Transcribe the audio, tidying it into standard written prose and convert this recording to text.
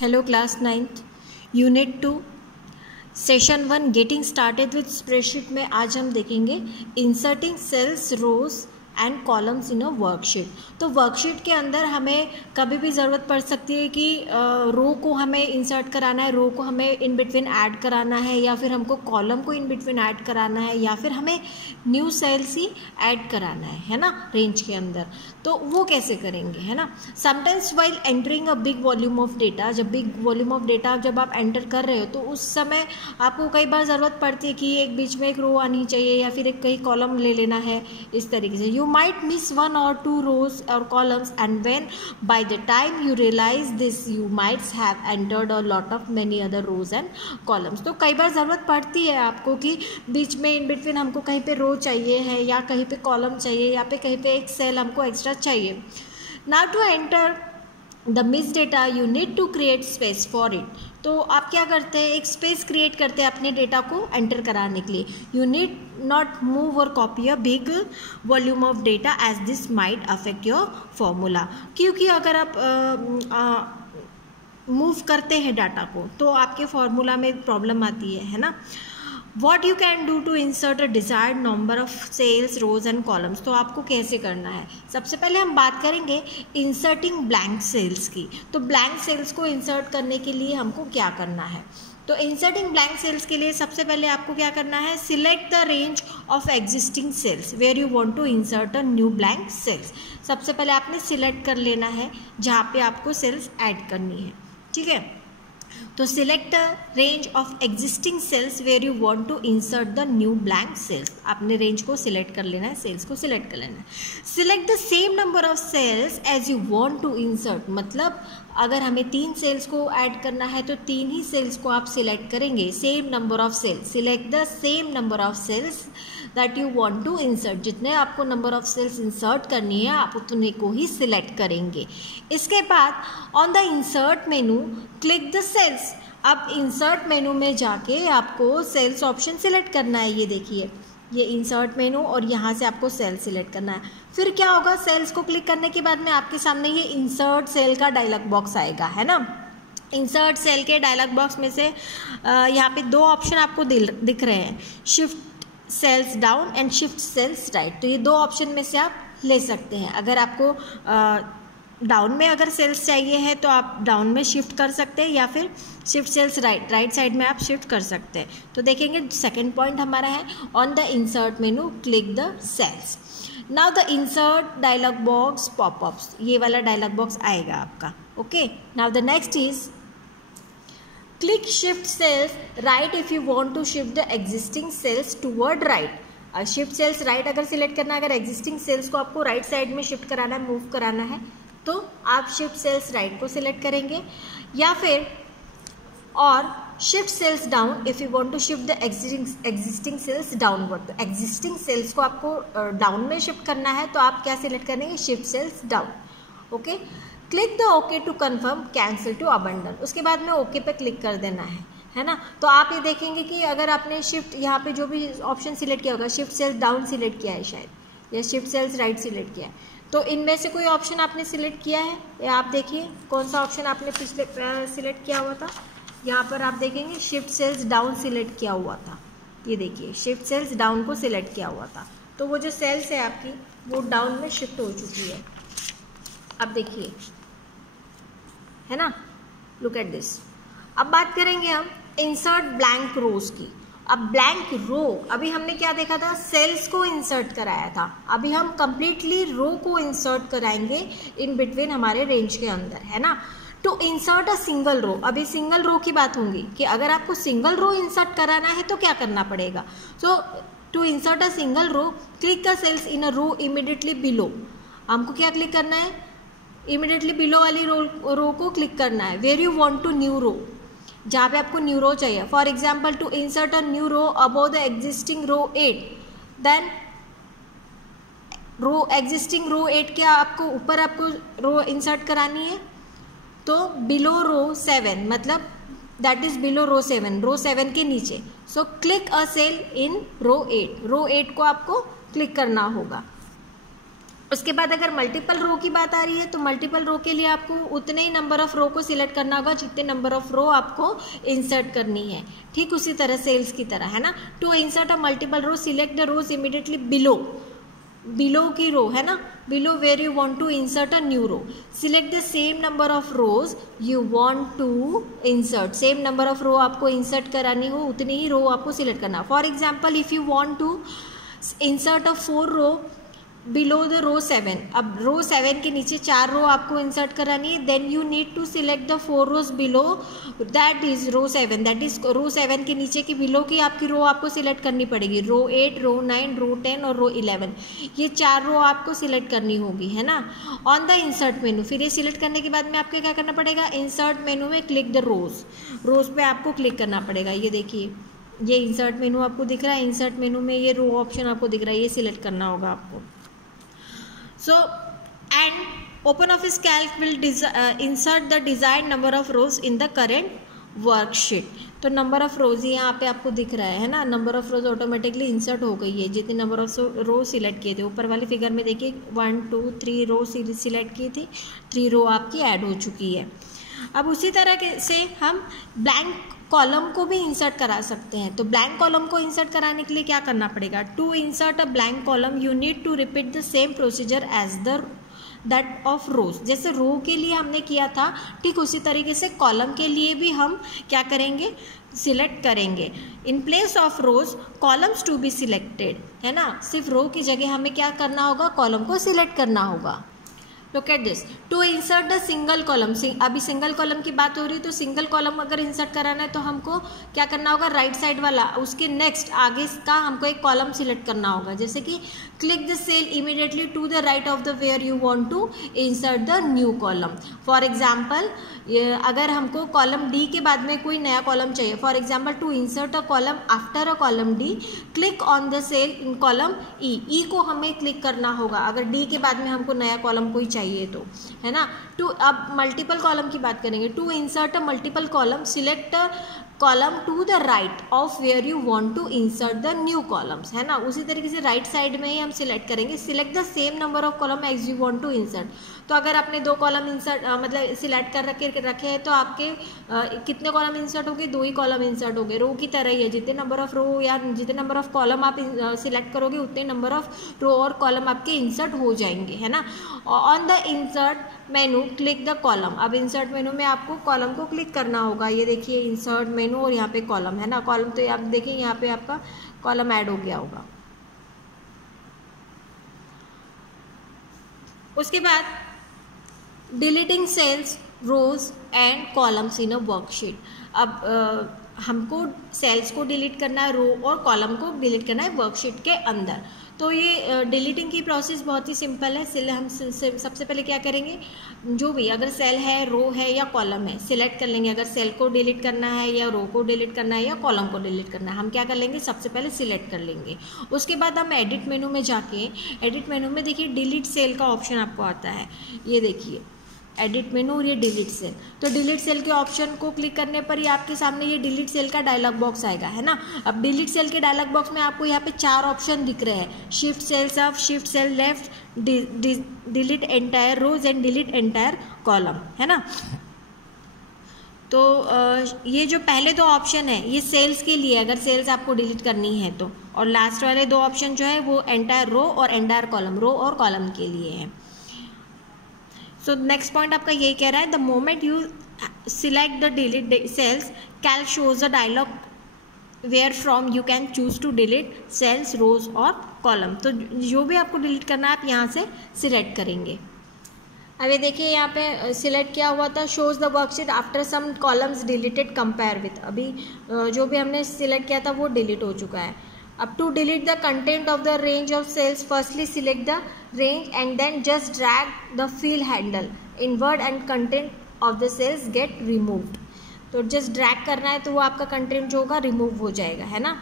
Hello class 9th unit 2 session 1 getting started with spreadsheet में आज हम देखेंगे inserting cells rows and columns in a worksheet. तो worksheet के अंदर हमें कभी भी ज़रूरत पड़ सकती है कि रो को हमें इंसर्ट कराना है, रो को हमें इन बिटवीन ऐड कराना है, या फिर हमको कॉलम को इन बिटवीन ऐड कराना है, या फिर हमें न्यू सेल्स ही ऐड कराना है ना, रेंज के अंदर। तो वो कैसे करेंगे, है ना। Sometimes while entering a big volume of data, जब बिग वॉल्यूम ऑफ डेटा जब आप एंटर कर रहे हो तो उस समय आपको कई बार ज़रूरत पड़ती है कि एक बीच में एक रो आनी चाहिए या फिर एक कहीं कॉलम ले लेना है। इस तरीके से you might miss one or two rows or columns, and when by the time you realize this you might have entered a lot of many other rows and columns। तो कई बार ज़रूरत पड़ती है आपको कि बीच में इन बिटवीन हमको कहीं पे रो चाहिए है या कहीं पे कॉलम चाहिए या पे कहीं पे एक सेल हमको एक्स्ट्रा चाहिए। Now to enter the miss data you need to create space for it. तो आप क्या करते हैं, एक स्पेस क्रिएट करते हैं अपने डेटा को एंटर कराने के लिए। You need not move or copy a big volume of data as this might affect your formula. क्योंकि अगर आप मूव करते हैं डाटा को तो आपके फॉर्मूला में प्रॉब्लम आती है ना। What you can do to insert a desired number of cells, rows and columns। तो आपको कैसे करना है, सबसे पहले हम बात करेंगे इंसर्टिंग ब्लैंक सेल्स की। तो ब्लैंक सेल्स को इंसर्ट करने के लिए हमको क्या करना है, तो इंसर्टिंग ब्लैंक सेल्स के लिए सबसे पहले आपको क्या करना है, select the range of existing cells where you want to insert a new blank cells. सबसे पहले आपने सिलेक्ट कर लेना है जहाँ पे आपको सेल्स ऐड करनी है, ठीक है। तो select the range of existing cells where you want to insert the new blank cells. आपने रेंज को सिलेक्ट कर लेना है, सेल्स को सिलेक्ट कर लेना है। Select the same number of cells as you want to insert, मतलब अगर हमें 3 सेल्स को ऐड करना है तो 3 ही सेल्स को आप सिलेक्ट करेंगे। Same number of cells, select the same number of cells that you want to insert. जितने आपको नंबर ऑफ सेल्स इंसर्ट करनी है आप उतने को ही सिलेक्ट करेंगे। इसके बाद on the insert menu click the cells. अब इंसर्ट मेनू में जाके आपको सेल्स ऑप्शन सिलेक्ट करना है। ये देखिए, ये इंसर्ट मेनू और यहाँ से आपको सेल सिलेक्ट करना है। फिर क्या होगा, सेल्स को क्लिक करने के बाद में आपके सामने ये इंसर्ट सेल का डायलॉग बॉक्स आएगा, है ना। इंसर्ट सेल के डायलॉग बॉक्स में से यहाँ पे 2 ऑप्शन आपको दिख रहे हैं, shift cells down and shift cells right. तो ये 2 ऑप्शन में से आप ले सकते हैं। अगर आपको डाउन में अगर सेल्स चाहिए है तो आप डाउन में शिफ्ट कर सकते हैं, या फिर शिफ्ट सेल्स राइट साइड में आप शिफ्ट कर सकते हैं। तो देखेंगे सेकंड पॉइंट हमारा है on the insert menu click the cells. Now the insert dialog box popups, ये वाला डायलॉग बॉक्स आएगा आपका। Okay, now the next is click shift cells right if you want to shift the existing cells toward right. Shift cells right अगर select करना है, अगर existing cells को आपको राइट साइड में शिफ्ट कराना है, मूव कराना है, तो आप शिफ्ट सेल्स राइट को सिलेक्ट करेंगे। या फिर और shift cells down if you want to shift the existing cells downward. तो एग्जिस्टिंग सेल्स को आपको डाउन में शिफ्ट करना है तो आप क्या सिलेक्ट करेंगे, shift cells down. Okay, click the okay to confirm, cancel to abandon. उसके बाद में ओके पे क्लिक कर देना है ना। तो आप ये देखेंगे कि अगर आपने शिफ्ट यहाँ पे जो भी ऑप्शन सिलेक्ट किया होगा, शिफ्ट सेल्स डाउन सिलेक्ट किया है शायद, या शिफ्ट सेल्स राइट सिलेक्ट किया है, तो इनमें से कोई ऑप्शन आपने सिलेक्ट किया है या आप देखिए कौन सा ऑप्शन आपने पिछले सिलेक्ट किया हुआ था। यहाँ पर आप देखेंगे शिफ्ट सेल्स डाउन सिलेक्ट किया हुआ था। ये देखिए शिफ्ट सेल्स डाउन को सिलेक्ट किया हुआ था, तो वो जो सेल्स है आपकी वो डाउन में शिफ्ट हो चुकी है। अब देखिए, है ना, लुक एट दिस। अब बात करेंगे हम इंसर्ट ब्लैंक रोज की। अब ब्लैंक रो, अभी हमने क्या देखा था, सेल्स को इंसर्ट कराया था। अभी हम कंप्लीटली रो को इंसर्ट कराएंगे इन बिटवीन हमारे रेंज के अंदर, है ना। To insert a single row, अभी सिंगल रो की बात होगी कि अगर आपको सिंगल रो इंसर्ट कराना है तो क्या करना पड़ेगा। So to insert a single row click the cells in a row immediately below. हमको क्या क्लिक करना है, इमीडिएटली बिलो वाली रो को क्लिक करना है। Where you want to new row, जहाँ पे आपको न्यू रो चाहिए। For example to insert a new row above the existing row 8, then row existing row 8 के आपको ऊपर आपको रो इंसर्ट करानी है, तो बिलो रो 7, मतलब दैट इज बिलो रो 7, रो 7 के नीचे। सो क्लिक अ सेल इन रो 8, रो 8 को आपको क्लिक करना होगा। उसके बाद अगर मल्टीपल रो की बात आ रही है तो मल्टीपल रो के लिए आपको उतने ही नंबर ऑफ रो को सिलेक्ट करना होगा जितने नंबर ऑफ रो आपको इंसर्ट करनी है। ठीक उसी तरह सेल्स की तरह है ना। To insert a multiple row select the rows immediately below की रो है ना, below where you want to insert a new row. Select the same number of rows you want to insert, same number of row आपको insert करानी हो उतनी ही रो आपको select करना। For example if you want to insert a 4 row below the row 7, अब रो 7 के नीचे 4 रो आपको इंसर्ट करानी है, then you need to select the 4 rows below that is row 7, that is row 7 के नीचे की बिलो की आपकी रो आपको सिलेक्ट करनी पड़ेगी। रो 8, रो 9, रो 10 और रो 11, ये 4 रो आपको सिलेक्ट करनी होगी है ना। ऑन द इंसर्ट मेनू, फिर ये सिलेक्ट करने के बाद में आपको क्या करना पड़ेगा, इंसर्ट मेनू में क्लिक द रोज पे आपको क्लिक करना पड़ेगा। ये देखिए ये इंसर्ट मेनू आपको दिख रहा है, इंसर्ट मेनू में ये रो ऑप्शन आपको दिख रहा है, ये सिलेक्ट करना होगा आपको। So and OpenOffice Calc will insert the desired number of rows in the current worksheet। तो नंबर ऑफ रोज यहाँ पे आपको दिख रहा है ना, number of rose automatically insert हो गई है जितने नंबर ऑफ रो सिलेक्ट किए थे। ऊपर वाली फिगर में देखिए 1 2 3 रो सिलेक्ट की थी, 3 रो आपकी ऐड हो चुकी है। अब उसी तरह से हम ब्लैंक कॉलम को भी इंसर्ट करा सकते हैं। तो ब्लैंक कॉलम को इंसर्ट कराने के लिए क्या करना पड़ेगा, to insert a blank column you need to repeat the same procedure as that of rows. जैसे रो के लिए हमने किया था ठीक उसी तरीके से कॉलम के लिए भी हम क्या करेंगे, सिलेक्ट करेंगे। In place of rows columns to be selected है ना, सिर्फ रो की जगह हमें क्या करना होगा, कॉलम को सिलेक्ट करना होगा। Look at this, to insert the single column, अभी सिंगल कॉलम की बात हो रही है तो सिंगल कॉलम अगर इंसर्ट कराना है तो हमको क्या करना होगा, राइट साइड वाला उसके नेक्स्ट आगे का हमको एक कॉलम सिलेक्ट करना होगा। जैसे कि click the cell immediately to the right of the where you want to insert the new column. For example अगर हमको कॉलम डी के बाद में कोई नया कॉलम चाहिए, for example to insert a column after a column D click on the cell in column E को हमें क्लिक करना होगा अगर डी के बाद में हमको नया कॉलम कोई चाहिए तो है ना। टू अब मल्टीपल कॉलम की बात करेंगे, to insert a multiple column select column to the right of where you want to insert the new columns है ना। उसी तरीके से राइट साइड में ही हम सिलेक्ट करेंगे, select the same number of column as you want to insert. तो अगर आपने 2 कॉलम इंसर्ट मतलब सिलेक्ट कर रखे हैं तो आपके कितने कॉलम इंसर्ट हो गए, 2 ही कॉलम इंसर्ट हो गए। रो की तरह ही है, जितने नंबर ऑफ रो या जितने नंबर ऑफ कॉलम आप सिलेक्ट करोगे उतने नंबर ऑफ रो और कॉलम आपके इंसर्ट हो जाएंगे है ना। On the insert menu click the column, अब इंसर्ट मेनू में आपको कॉलम को क्लिक करना होगा। ये देखिए इंसर्ट मेनू और यहाँ पे कॉलम है ना, कॉलम तो आप देखिए यहाँ पे आपका कॉलम ऐड हो गया होगा। उसके बाद deleting cells rows and columns in a worksheet. अब हमको सेल्स को डिलीट करना है, रो और कॉलम को डिलीट करना है वर्कशीट के अंदर। तो ये डिलीटिंग की प्रोसेस बहुत ही सिंपल है। हम सबसे पहले क्या करेंगे, जो भी अगर सेल है, रो है या कॉलम है, सिलेक्ट कर लेंगे। अगर सेल को डिलीट करना है या रो को डिलीट करना है या कॉलम को डिलीट करना है, हम क्या कर लेंगे, सबसे पहले सिलेक्ट कर लेंगे। उसके बाद हम एडिट मेनू में जाके, एडिट मेनू में देखिए डिलीट सेल का ऑप्शन आपको आता है। ये देखिए एडिट मेनू और ये डिलीट सेल। तो डिलीट सेल के ऑप्शन को क्लिक करने पर ही आपके सामने ये डिलीट सेल का डायलॉग बॉक्स आएगा है ना। अब डिलीट सेल के डायलॉग बॉक्स में आपको यहाँ पे 4 ऑप्शन दिख रहे हैं, shift cells up, shift cell left, delete entire rows and delete entire column है ना। तो ये जो पहले 2 ऑप्शन है ये सेल्स के लिए, अगर सेल्स आपको डिलीट करनी है तो, और लास्ट वाले 2 ऑप्शन जो है वो एंटायर रो और एंटायर कॉलम, रो और कॉलम के लिए है। सो नेक्स्ट पॉइंट आपका यही कह रहा है, the moment you select the delete cells Calc shows the dialog where from you can choose to delete cells rows और कॉलम। तो जो भी आपको डिलीट करना है आप यहाँ से सिलेक्ट करेंगे। अभी देखिए यहाँ पे सिलेक्ट किया हुआ था, shows the worksheet after some columns deleted compare with. अभी जो भी हमने सिलेक्ट किया था वो डिलीट हो चुका है। अब to delete the content of the range of cells firstly select the range and then just drag the fill handle inward and content of the cells get removed. तो जस्ट ड्रैग करना है तो वो आपका कंटेंट जो होगा remove हो जाएगा है ना।